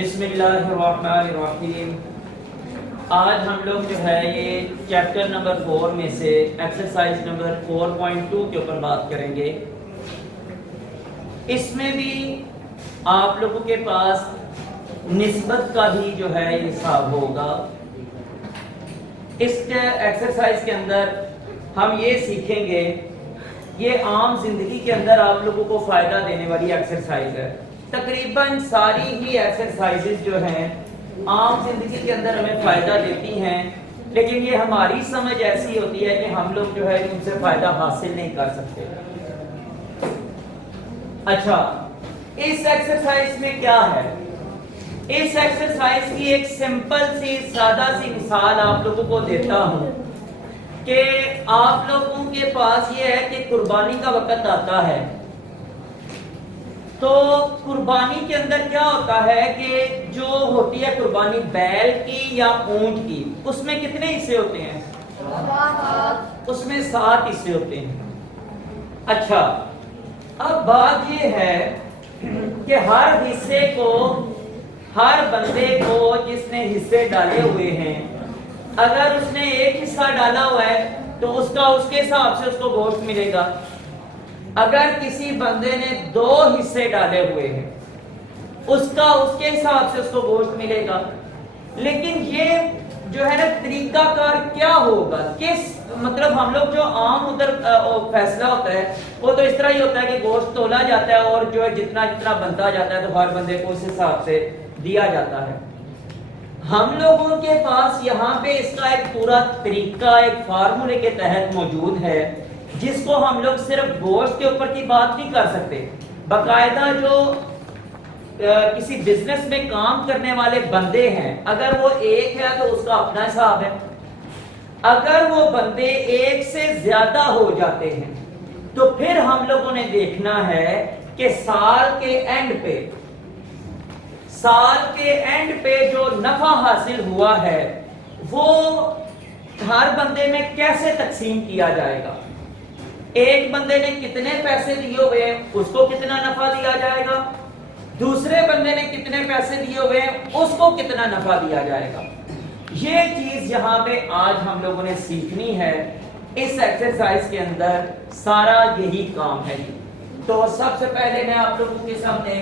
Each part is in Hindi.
बिस्मिल्लाहिर्रहमानिर्रहीम। आज हम लोग जो है ये चैप्टर नंबर 4 में से एक्सरसाइज नंबर 4.2 के ऊपर बात करेंगे। इसमें भी आप लोगों के पास निस्बत का भी जो है हिसाब होगा। इस एक्सरसाइज के अंदर हम ये सीखेंगे, ये आम जिंदगी के अंदर आप लोगों को फायदा देने वाली एक्सरसाइज है। तकरीबन सारी ही एक्सरसाइजेज जो हैं आम जिंदगी के अंदर हमें फायदा देती हैं, लेकिन ये हमारी समझ ऐसी होती है कि हम लोग जो है उनसे फायदा हासिल नहीं कर सकते। अच्छा, इस एक्सरसाइज में क्या है? इस एक्सरसाइज की एक सिंपल सी सादा सी मिसाल आप लोगों को देता हूं कि आप लोगों के पास ये है कि कुर्बानी का वक्त आता है, तो कुर्बानी के अंदर क्या होता है कि जो होती है कुर्बानी बैल की या ऊंट की, उसमें कितने हिस्से होते हैं? उसमें 7 हिस्से होते हैं। अच्छा, अब बात ये है कि हर हिस्से को, हर बंदे को जिसने हिस्से डाले हुए हैं, अगर उसने एक हिस्सा डाला हुआ है तो उसका उसके हिसाब से उसको गोश्त मिलेगा। अगर किसी बंदे ने 2 हिस्से डाले हुए हैं, उसका उसके हिसाब से उसको गोश्त मिलेगा। लेकिन ये जो है ना तरीकाकार क्या होगा, किस मतलब हम लोग जो आम उधर फैसला होता है वो तो इस तरह ही होता है कि गोश्त तोला जाता है और जो है जितना जितना बनता जाता है तो हर बंदे को उस हिसाब से दिया जाता है। हम लोगों के पास यहाँ पे इसका एक पूरा तरीका एक फार्मूले के तहत मौजूद है, जिसको हम लोग सिर्फ गोश्त के ऊपर की बात नहीं कर सकते। बाकायदा जो किसी बिजनेस में काम करने वाले बंदे हैं, अगर वो एक है तो उसका अपना हिसाब है। अगर वो बंदे एक से ज्यादा हो जाते हैं तो फिर हम लोगों ने देखना है कि साल के एंड पे जो नफा हासिल हुआ है वो हर बंदे में कैसे तकसीम किया जाएगा। एक बंदे ने कितने पैसे दिए हुए हैं उसको कितना नफा दिया जाएगा, दूसरे बंदे ने कितने पैसे दिए हुए हैं उसको कितना नफा दिया जाएगा। ये चीज यहाँ पे आज हम लोगों ने सीखनी है। इस एक्सरसाइज के अंदर सारा यही काम है। तो सबसे पहले मैं आप लोगों के सामने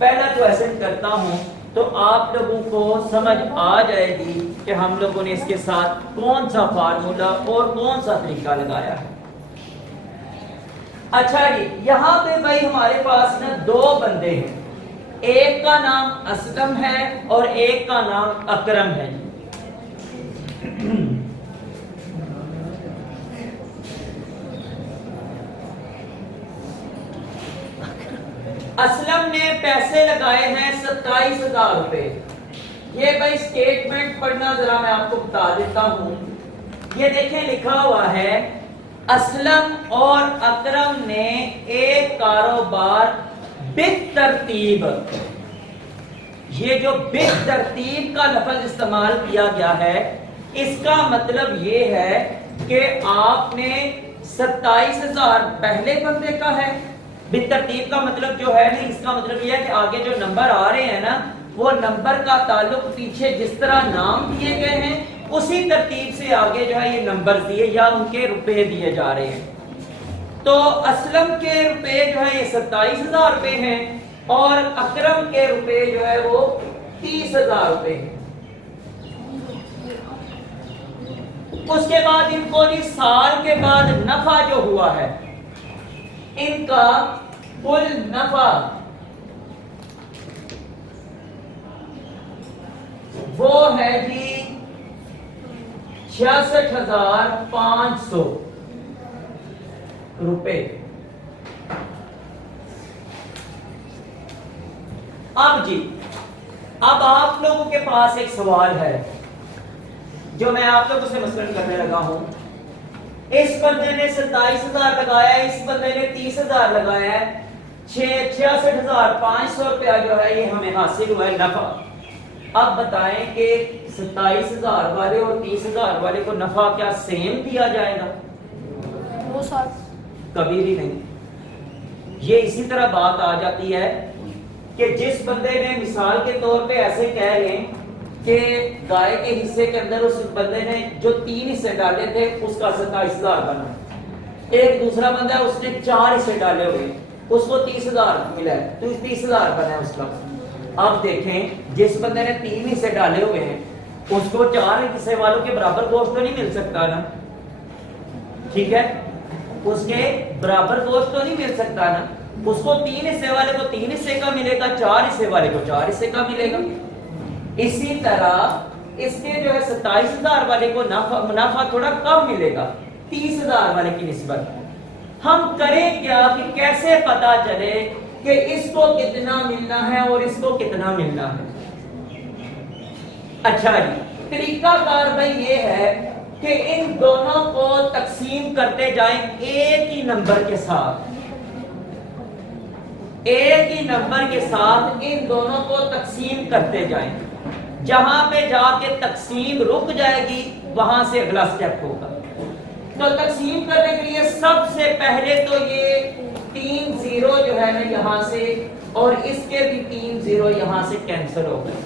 पहला क्वेश्चन करता हूं, तो आप लोगों को समझ आ जाएगी कि हम लोगों ने इसके साथ कौन सा फार्मूला और कौन सा तरीका लगाया है। अच्छा जी, यहाँ पे भाई हमारे पास ना 2 बंदे हैं, एक का नाम असलम है और एक का नाम अकरम है। असलम ने पैसे लगाए हैं 27,000 रुपए। ये भाई स्टेटमेंट पढ़ना जरा मैं आपको बता देता हूं। ये देखें लिखा हुआ है, असलम और अकरम ने एक कारोबार बितरतीब, ये जो बितरतीब का लफ्ज इस्तेमाल किया गया है, इसका मतलब ये है कि आपने 27,000 पहले बंदे का है। बितरतीब का मतलब जो है ना, इसका मतलब ये है कि आगे जो नंबर आ रहे हैं ना, वो नंबर का ताल्लुक पीछे जिस तरह नाम दिए गए हैं उसी तरतीब से आगे जो है ये नंबर दिए या उनके रुपए दिए जा रहे हैं। तो असलम के रुपए जो है ये 27,000 रुपए हैं और अकरम के रुपए जो है वो 30,000 रुपए हैं। उसके बाद इनको भी साल के बाद नफा जो हुआ है, इनका कुल नफा वो है जी 66,500 रुपए। अब जी, अब आप लोगों के पास एक सवाल है जो मैं आप लोगों से मसलन करने लगा हूं। इस बंदे ने 27,000 लगाया, इस बंदे ने 30,000 लगाया है, 66,500 रुपया जो है ये हमें हासिल हुआ है नफा। अब बताएं कि 27,000 वाले और 30,000 वाले को नफा क्या सेम दिया जाएगा? वो साथ कभी भी नहीं। ये इसी तरह बात आ जाती है कि जिस बंदे ने मिसाल के तौर पे ऐसे कह लें कि गाय के हिस्से के अंदर उस बंदे ने जो 3 हिस्से डाले थे उसका 27,000 बना, एक दूसरा बंदा है उसने 4 हिस्से डाले हुए उसको 30,000 मिला है, तो 30,000 बना है उसका। अब देखें जिस बंदे ने 3 हिस्से डाले हुए हैं उसको 4 हिस्से वालों के बराबर गोश्त तो नहीं मिल सकता ना, ठीक है, उसके बराबर गोश्त तो नहीं मिल सकता ना, उसको 3 हिस्से वाले को 3 हिस्से का मिलेगा, 4 हिस्से वाले को 4 हिस्से का मिलेगा। इसी तरह इसके जो है 27,000 वाले को मुनाफा थोड़ा कम मिलेगा 30,000 वाले की निस्बत। हम करें क्या कि कैसे पता चले कि इसको कितना मिलना है और इसको कितना मिलना है? अच्छा जी, तरीका कार भाई ये है कि इन दोनों को तकसीम करते जाएं एक ही नंबर के साथ, एक ही नंबर के साथ इन दोनों को तकसीम करते जाएं। जहां पे जाके तकसीम रुक जाएगी वहां से अगला स्टेप होगा। तो तकसीम करने के लिए सबसे पहले तो ये 3 जीरो जो है ना यहां से और इसके भी 3 जीरो यहां से कैंसिल हो गए,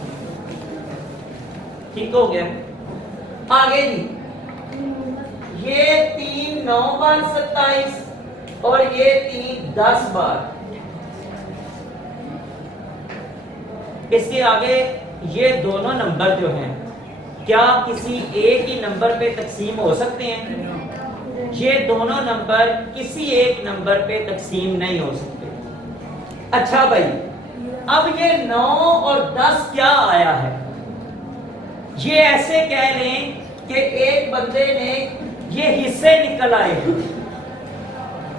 ठीक हो गया। आगे जी, ये 3 9 बार 27 और ये 3 10 बार, इसके आगे ये दोनों नंबर जो हैं क्या किसी एक ही नंबर पे तकसीम हो सकते हैं? ये दोनों नंबर किसी एक नंबर पे तकसीम नहीं हो सकते। अच्छा भाई, अब ये 9 और 10 क्या आया है? ये ऐसे कह लें कि एक बंदे ने ये हिस्से निकल आए,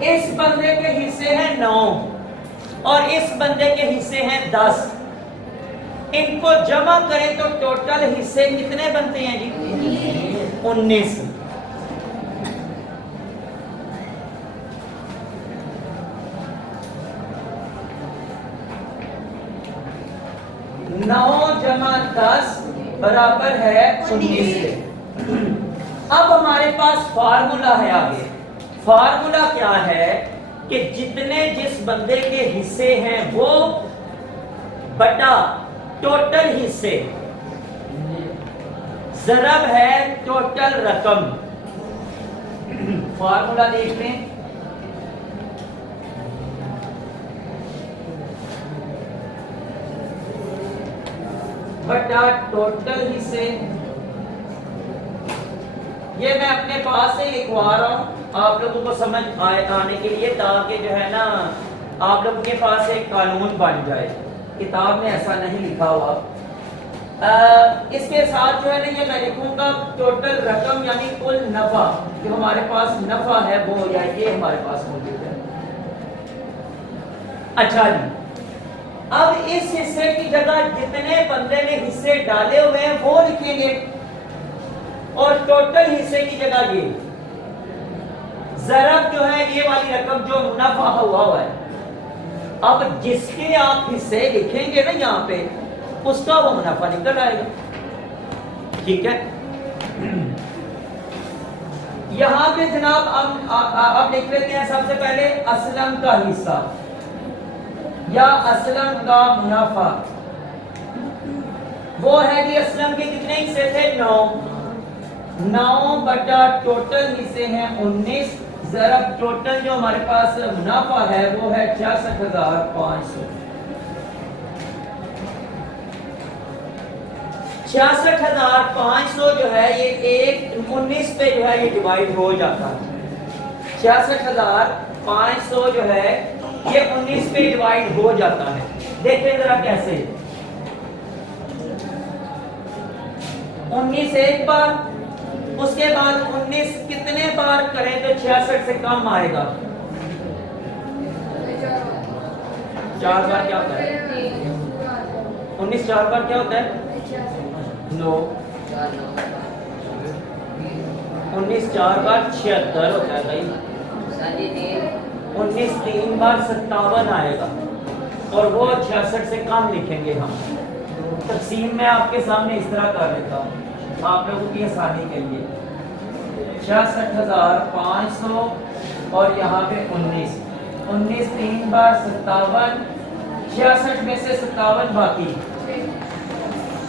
इस बंदे के हिस्से हैं 9 और इस बंदे के हिस्से हैं 10। इनको जमा करें तो टोटल हिस्से कितने बनते हैं जी? 19। नौ जमा 10 बराबर है 19। अब हमारे पास फार्मूला है आगे। फार्मूला क्या है कि जितने जिस बंदे के हिस्से हैं वो बटा टोटल हिस्से ज़रब है टोटल रकम। फार्मूला देख लें, बटा टोटल हिस्से। ये मैं अपने पास से लिखवा रहा हूं आप लोगों को समझ आने के लिए, ताकि जो है ना आप लोगों के पास एक कानून बन जाए। किताब में ऐसा नहीं लिखा हुआ। इसके साथ जो है ना ये मैं लिखूंगा टोटल रकम यानी कुल नफा, जो हमारे पास नफा है वो या ये हमारे पास मौजूद है। अच्छा जी, अब इस हिस्से की जगह जितने बंदे ने हिस्से डाले हुए हैं वो लिखेंगे और टोटल हिस्से की जगह ये ज़रब जो है ये वाली रकम जो मुनाफा हुआ है। अब जिसके आप हिस्से लिखेंगे ना यहाँ पे उसका वो मुनाफा निकल आएगा, ठीक है। यहां पे जनाब आप लिख लेते हैं सबसे पहले असलम का हिस्सा या असलम का मुनाफा। वो है कि असलम के कितने हिस्से थे? 9 बटा टोटल हिस्से हैं 19 ज़रब टोटल जो हमारे पास मुनाफा है वो है 66,500। 66,500 जो है ये एक 19 पे जो है ये डिवाइड हो जाता है। 66,500 जो है ये 19 पे डिवाइड हो जाता है। देखें जरा कैसे, 19 एक बार, उसके बाद 19 कितने बार करें तो 66 से कम आएगा? 4 बार क्या होता है? 19 4 बार क्या होता है? 9। 19 4 बार 76 होता है भाई। 19 3 बार 57 आएगा और वो 66 से कम लिखेंगे हम। तकसीम में आपके सामने इस तरह कर देता हूँ आप लोगों की आसानी के लिए। 66,500 और यहाँ पे 19 3 बार 57, 66 में से 57 बाकी।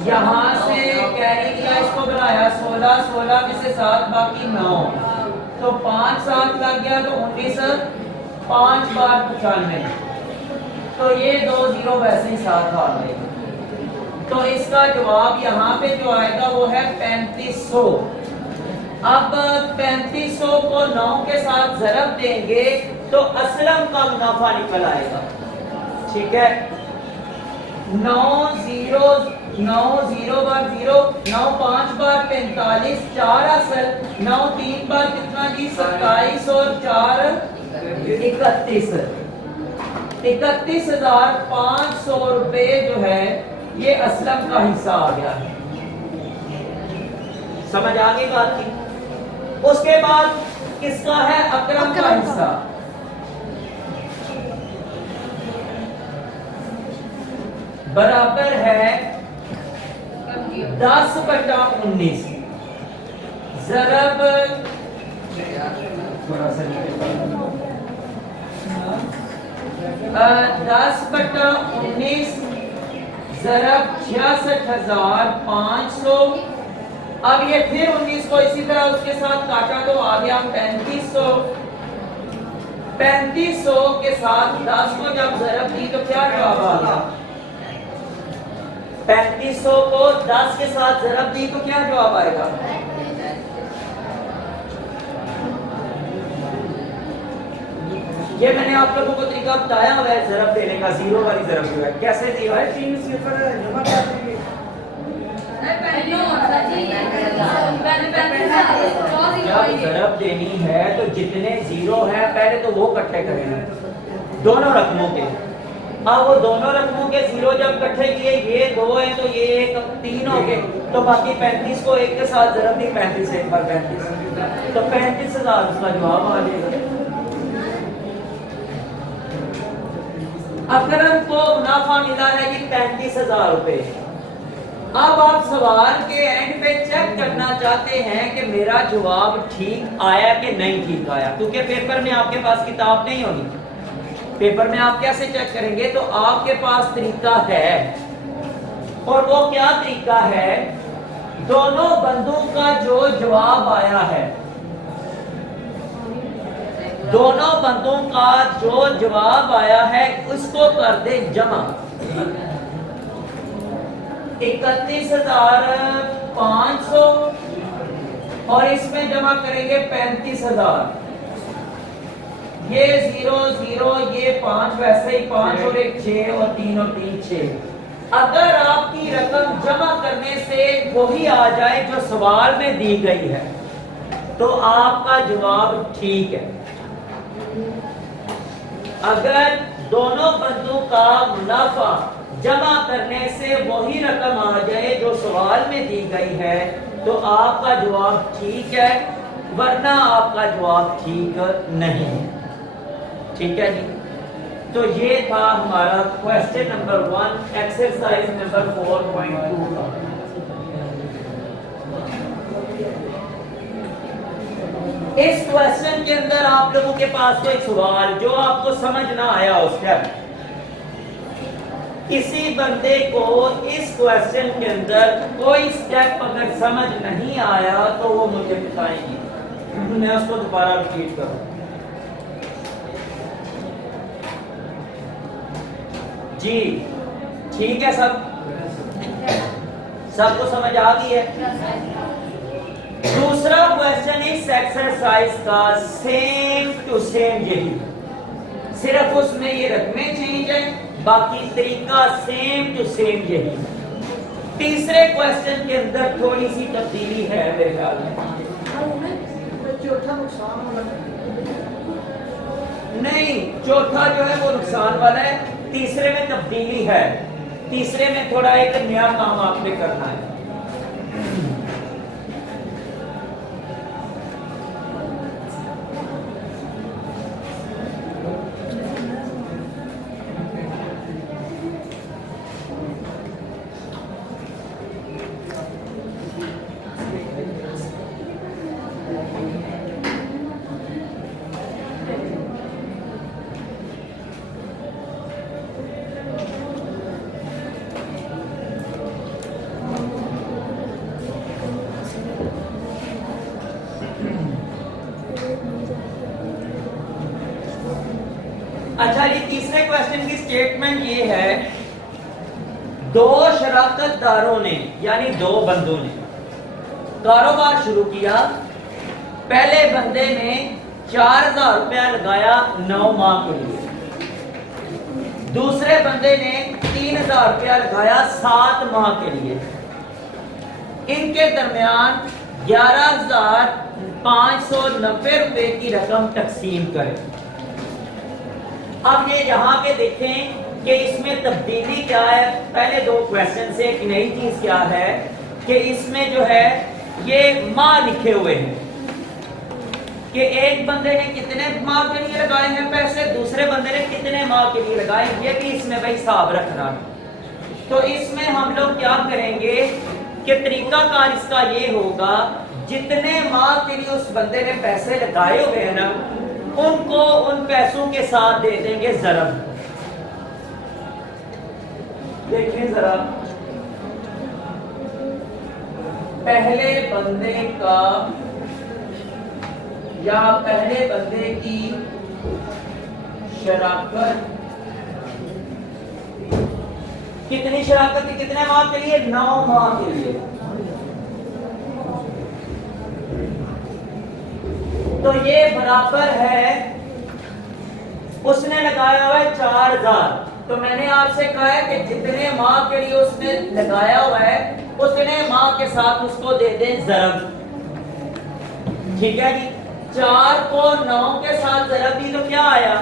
यहाँ से कैरी किया, इसको बनाया 16, 16 में से 7 बाकी 9, तो 5 7 लग गया, तो 19, 5 बार 95, तो ये 2 0 वैसे ही साथ आ गए। तो इसका जवाब यहाँ पे जो आएगा वो है 3500। अब 3500 को 9 के साथ ज़रब देंगे तो असलम का मुनाफा निकल आएगा। ठीक है, 9 0 9 0 बार 0, 9 5 बार 45, 4 असल, 9 3 बार कितना जी 27 और 4 31, 31,500 रुपए जो है ये असलम का हिस्सा आ गया है। समझ आ गई बात की? उसके बाद किसका है? अकरम का हिस्सा। बराबर है 10/19 ज़रब थोड़ा सा 10/19 ज़रब 66,500। अब ये फिर 19 को इसी तरह उसके साथ काटा तो आ गया 3500। 3500 के साथ 10 को जब ज़रब दी तो क्या जवाब आ गया? 3500 को 10 के साथ ज़रब दी तो क्या जवाब आएगा? ये मैंने आप लोगों को तरीका बताया हुआ है ज़रब देने का, जीरो वाली ज़रब जो है कैसे दिया है। 3 सिफर जमा कर देंगे, जब ज़रब देनी है तो जितने जीरो है पहले तो वो इकट्ठे करेंगे दोनों रकमों के। अब वो दोनों रकमों के जीरो जब इकट्ठे किए, ये 2 है तो ये 1 3 हो गए, तो बाकी 35 को 1 के साथ ज़रब दी, 35 1 बार 35, तो 35,000 उसका जवाब आ जाएगा। अकरम को मुनाफा मिला है कि 35,000 रुपए। अब आप सवाल के एंड पे चेक करना चाहते हैं कि मेरा जवाब ठीक आया कि नहीं ठीक आया, क्योंकि पेपर में आपके पास किताब नहीं होनी। पेपर में आप कैसे चेक करेंगे? तो आपके पास तरीका है, और वो क्या तरीका है? दोनों बंदों का जो जवाब आया है, दोनों बंदों का जो जवाब आया है उसको कर दे जमा। 31,500 और इसमें जमा करेंगे 35,000। ये 0 0, ये 5 वैसे ही 5 और 1 6 और 3 और 3 6। अगर आपकी रकम जमा करने से वही आ जाए जो सवाल में दी गई है तो आपका जवाब ठीक है। अगर दोनों बंदों का मुनाफा जमा करने से वही रकम आ जाए जो सवाल में दी गई है तो आपका जवाब ठीक है, वरना आपका जवाब ठीक नहीं है। ठीक है जी, तो ये था हमारा क्वेश्चन नंबर 1 एक्सरसाइज नंबर 4.2 का। इस क्वेश्चन के अंदर आप लोगों के पास कोई सवाल जो आपको समझ ना आया उस टाइम, किसी बंदे को इस क्वेश्चन के अंदर कोई स्टेप अगर समझ नहीं आया तो वो मुझे बताएंगे, मैं उसको दोबारा रिपीट करूं। जी ठीक है, सबको समझ आ गई है? दूसरा क्वेश्चन इस एक्सरसाइज का सेम टू सेम यही, सिर्फ उसमें ये रकमें चेंज है, बाकी तरीका सेम टू सेम यही। तीसरे क्वेश्चन के अंदर थोड़ी सी तब्दीली है मेरे ख्याल में। चौथा नुकसान वाला नहीं, चौथा जो है वो नुकसान वाला है, तीसरे में तब्दीली है। तीसरे में थोड़ा एक नया काम आपने करना है। क्वेश्चन की स्टेटमेंट ये है, दो शराकतदारों ने यानी दो बंदों ने कारोबार शुरू किया। पहले बंदे ने 4000 रुपया लगाया 9 माह के लिए, दूसरे बंदे ने 3000 रुपया लगाया 7 माह के लिए। इनके दरमियान 11,590 रुपए की रकम तकसीम करें। अब ये यहां पे देखें कि इसमें तब्दीली क्या है। पहले दो क्वेश्चन से एक नई चीज क्या है कि इसमें जो है ये माह लिखे हुए हैं कि एक बंदे ने कितने माह के लिए लगाए हैं पैसे, दूसरे बंदे ने कितने माह के लिए लगाए, ये भी इसमें भाई हिसाब रखना। तो इसमें हम लोग क्या करेंगे कि तरीकाकार इसका ये होगा, जितने माह के लिए उस बंदे ने पैसे लगाए हुए हैं ना, उनको उन पैसों के साथ दे देंगे ज़रब। देखें जरा, पहले बंदे का या पहले बंदे की शराकत कितनी शराकत थी, कितने माह के लिए, 9 माह के लिए। तो ये बराबर है, उसने लगाया हुआ है 4000। तो मैंने आपसे कहा है कि जितने माह के लिए उसने लगाया हुआ है उतने माह के साथ उसको दे दें ज़रब। ठीक है जी। 4 को 9 के साथ ज़रब दी तो क्या आया,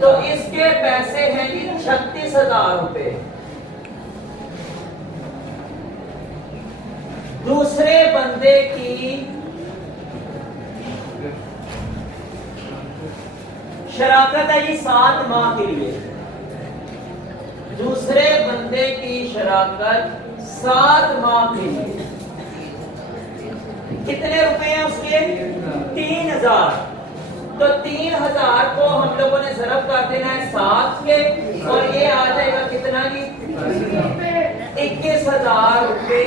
तो इसके पैसे हैं जी 36,000 रुपए। दूसरे बंदे की शराकत है जी 7 माह के लिए, दूसरे बंदे की शराकत 7 माह के लिए। कितने रुपए हैं उसके, 3000। तो 3000 को हम लोगों ने ज़रब कर देना है 7 के, और ये आ जाएगा कितना जी, 21,000 रुपए।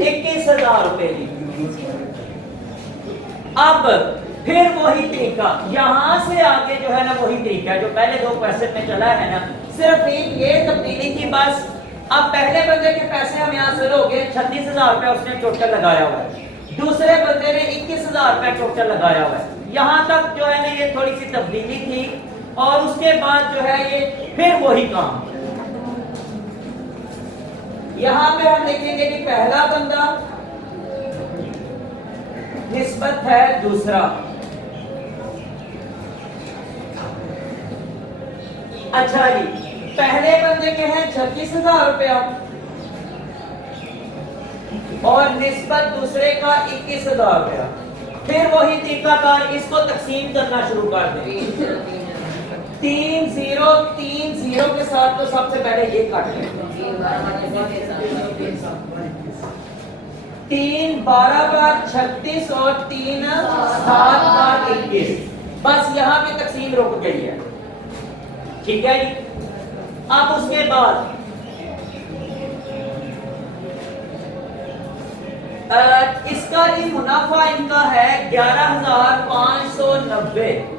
21,000 रुपए जी। अब फिर वही तरीका, यहां से आगे जो है ना वही तरीका है जो पहले दो क्वेश्चन में चला है ना, सिर्फ ये तब्दीली की बस। अब पहले बंदे के पैसे हम यहाँ से लोगे 36,000 रुपया उसने टोटल लगाया हुआ है, दूसरे बंदे ने 21,000 रुपया टोटल लगाया हुआ है। यहां तक जो है ना ये थोड़ी सी तब्दीली थी, और उसके बाद जो है ये फिर वही काम। यहां पे हम देखेंगे कि पहला बंदा निस्बत है दूसरा। अच्छा जी, पहले बंदे के हैं 36,000 रुपया और निस्बत दूसरे का 21,000 रुपया। फिर वही तरीकाकार, इसको तकसीम करना शुरू कर दें। 3 0 के साथ तो सबसे पहले ये काट लें। 3 12 बार 36 और 3 7 बार 21। बस यहाँ पे तकसीम रुक गई है। ठीक है जी। अब उसके बाद इसका जी मुनाफा इनका है 11,590।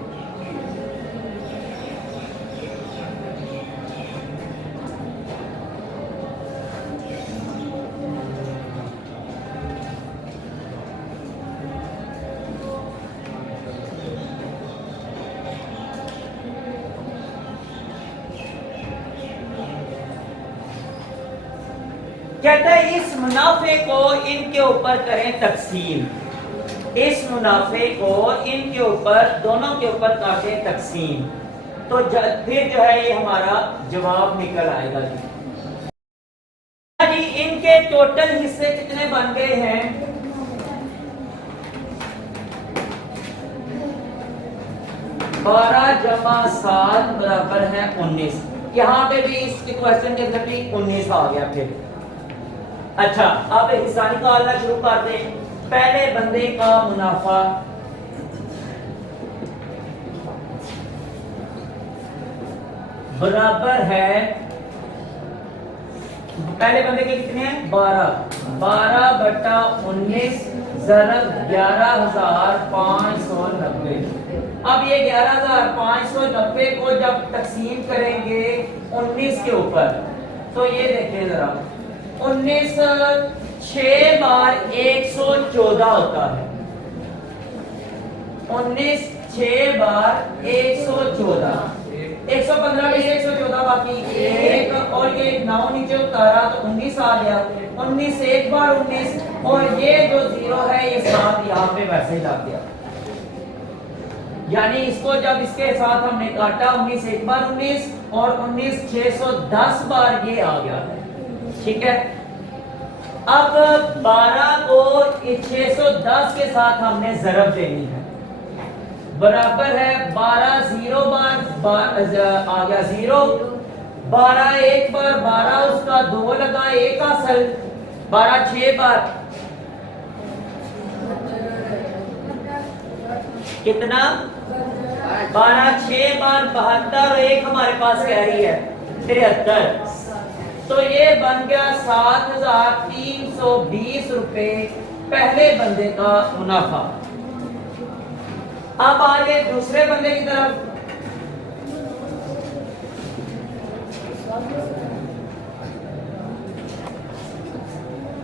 कहता है इस मुनाफे को इनके ऊपर करें तकसीम, इस मुनाफे को इनके ऊपर दोनों के ऊपर काटें तकसीम। तो फिर जो है ये हमारा जवाब निकल आएगा जी। इनके टोटल हिस्से कितने बन गए हैं, 12 जमा 7 बराबर है 19। यहाँ पे भी इस क्वेश्चन के अंदर भी 19 आ गया फिर। अच्छा, अब हिस्सा निकालना शुरू कर दें। पहले बंदे का मुनाफा बराबर है, पहले बंदे के कितने हैं 12 बटा 19 ज़रब 11,590। अब ये 11,590 को जब तकसीम करेंगे 19 के ऊपर, तो ये देखिए जरा, 19 6 बार 114 होता है। 19 6 बार 114, 115 में 114 बाकी एक, और ये 9 नीचे उतारा तो 19 आ गया। 19 एक बार 19, और ये जो 0 है ये 7 यहाँ पे वैसे ही लग गया। यानी इसको जब इसके साथ हमने काटा, 19 एक बार 19 और 19 610 बार ये आ गया है। ठीक है, अब 12 को 610 के साथ हमने ज़रब देनी है, बराबर है 12 0 बार आ गया 0, 12 एक बार 12 उसका 2 लगा, एक असल 12 6 बार कितना, 12 6 बार 72, और एक हमारे पास कह रही है 73, तो ये बन गया 7,320 रुपए पहले बंदे का मुनाफा। अब आगे दूसरे बंदे की तरफ,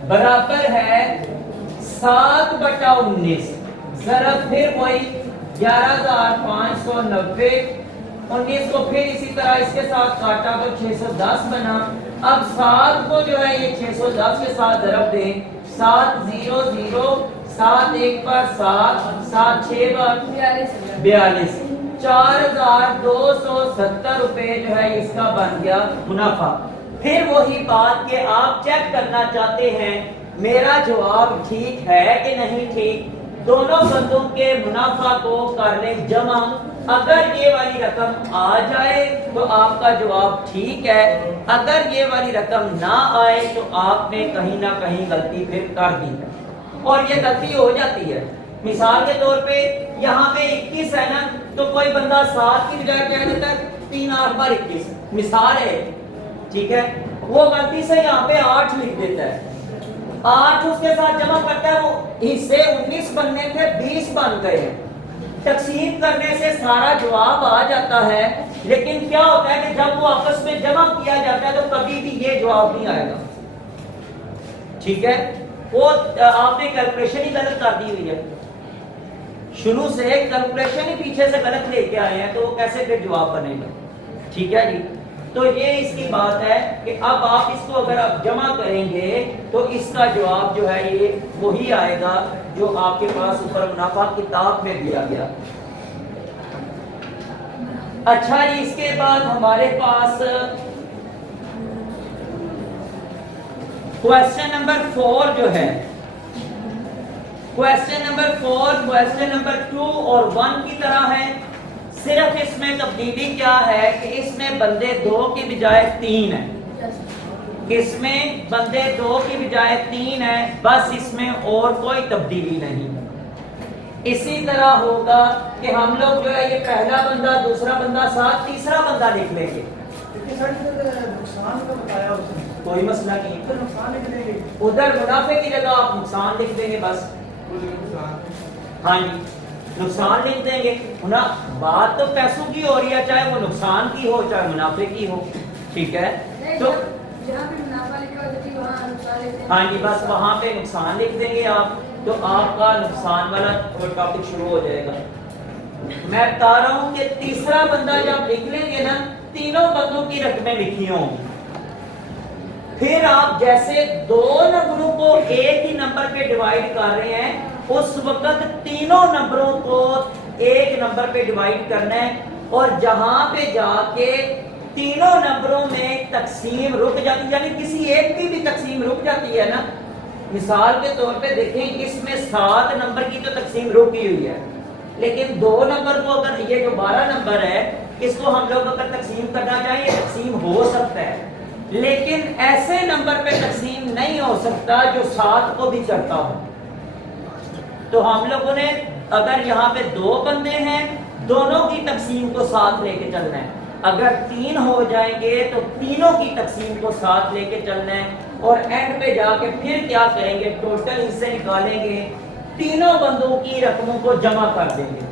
बराबर है 7/19, ज़रब फिर वही 11,590, 19 को फिर इसी तरह इसके साथ काटा तो 610 बना। अब 7 को जो है ये 610 के साथ ज़रब दें, 7 0 0, 7 एक बार 7, 7 6 बार 42, 4,270 रुपए जो है इसका बन गया मुनाफा। फिर वही बात कि आप चेक करना चाहते हैं मेरा जवाब ठीक है कि नहीं ठीक, दोनों बंदों के मुनाफा को कर लें जमा। अगर ये वाली रकम आ जाए तो आपका जवाब ठीक है, अगर ये वाली रकम ना आए तो आपने कहीं ना कहीं गलती फिर कर दी है, और ये गलती हो जाती है। मिसाल के तौर पे यहाँ पे 21 है ना, तो कोई बंदा 7 की बजाय क्या देता है 3 8 बार 21, मिसाल है, ठीक है, वो गलती से यहाँ पे 8 लिख देता है, 8 उसके साथ जमा करता है, वो हिस्से 19 बनने थे 20 बन गए। तकसीम करने से सारा जवाब आ जाता है, लेकिन क्या होता है कि जब वो आपस में जमा किया जाता है तो कभी भी ये जवाब नहीं आएगा। ठीक है, वो आपने कैलकुलेशन ही गलत कर दी हुई है, शुरू से कैलकुलेशन ही पीछे से गलत लेके आए हैं, तो वो कैसे फिर जवाब बनेगा। ठीक है जी, तो ये इसकी बात है कि अब आप इसको अगर आप जमा करेंगे तो इसका जवाब जो है ये वही आएगा जो आपके पास ऊपर मुनाफा किताब में दिया गया। अच्छा जी, इसके बाद हमारे पास क्वेश्चन नंबर 4 जो है, क्वेश्चन नंबर 4 क्वेश्चन नंबर 2 और 1 की तरह है, सिर्फ इसमें तब्दीली क्या है कि इसमें बंदे 2 की बजाय 3 है, इसमें बंदे 2 की बजाय 3 है, बस इसमें और कोई तब्दीली नहीं। इसी तरह होगा कि हम लोग जो है ये पहला बंदा दूसरा बंदा साथ तीसरा बंदा लिख लेंगे, नुकसान का बताया उसने, कोई मसला नहीं, तो नुकसान लिख देंगे, उधर मुनाफे की जगह आप नुकसान लिख देंगे बस। हाँ जी, नुकसान लिख देंगे ना, बात तो पैसों की हो रही है, चाहे वो नुकसान की हो चाहे मुनाफे की हो। ठीक है, तो जहाँ पे मुनाफा लिखा होता है वहाँ नुकसान लिखते हैं। हाँ जी, बस वहां पे नुकसान लिख देंगे आप, तो आपका नुकसान वाला टॉपिक शुरू हो जाएगा। मैं बता रहा हूं कि तीसरा बंदा जब लिख लेंगे ना, तीनों बंदों की रकमें लिखी होंगी, फिर आप जैसे 2 नंबरों को एक ही नंबर पे डिवाइड कर रहे हैं, उस वक्त तीनों नंबरों को एक नंबर पे डिवाइड करना है, और जहां पे जाके तीनों नंबरों में तकसीम रुक जाती है, यानी किसी एक की भी तकसीम रुक जाती है ना, मिसाल के तौर पे देखें इसमें 7 नंबर की तो तकसीम रुकी हुई है, लेकिन 2 नंबर को अगर ये जो 12 नंबर है इसको हम लोग अगर तकसीम करना चाहें ये तकसीम हो सकता है, लेकिन ऐसे नंबर पे तकसीम नहीं हो सकता जो 7 को भी करता हो। तो हम लोगों ने अगर यहाँ पे 2 बंदे हैं, दोनों की तकसीम को साथ लेके चलना है, अगर 3 हो जाएंगे तो तीनों की तकसीम को साथ लेके चलना है, और एंड पे जाके फिर क्या करेंगे, टोटल हिस्से निकालेंगे, तीनों बंदों की रकमों को जमा कर देंगे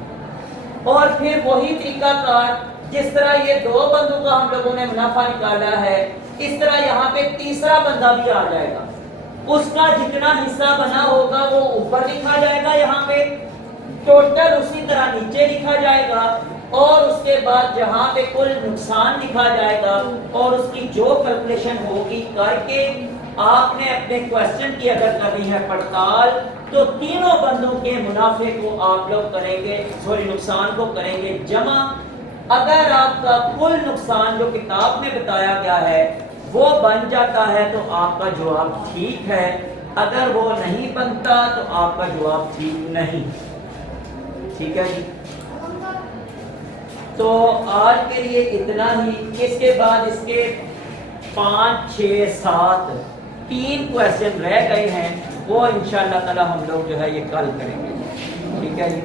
और फिर वही तरीकाकार जिस तरह ये दो बंदों का हम लोगों ने मुनाफा निकाला है, इस तरह यहाँ पे तीसरा बंदा भी आ जाएगा, उसका जितना हिस्सा बना होगा वो ऊपर लिखा जाएगा, यहाँ पे टोटल उसी तरह नीचे लिखा जाएगा और उसके बाद जहां पे कुल नुकसान लिखा जाएगा और उसकी जो कैलकुलेशन होगी करके आपने अपने क्वेश्चन की अगर करनी है पड़ताल तो तीनों बंदों के मुनाफे को आप लोग करेंगे, सॉरी नुकसान को करेंगे जमा। अगर आपका कुल नुकसान जो किताब में बताया गया है वो बन जाता है तो आपका जवाब ठीक है, अगर वो नहीं बनता तो आपका जवाब ठीक नहीं। ठीक है जी, तो आज के लिए इतना ही। इसके बाद इसके 5, 6, 7 3 क्वेश्चन रह गए हैं, वो इंशाअल्लाह ताला हम लोग जो है ये कल करेंगे। ठीक है जी।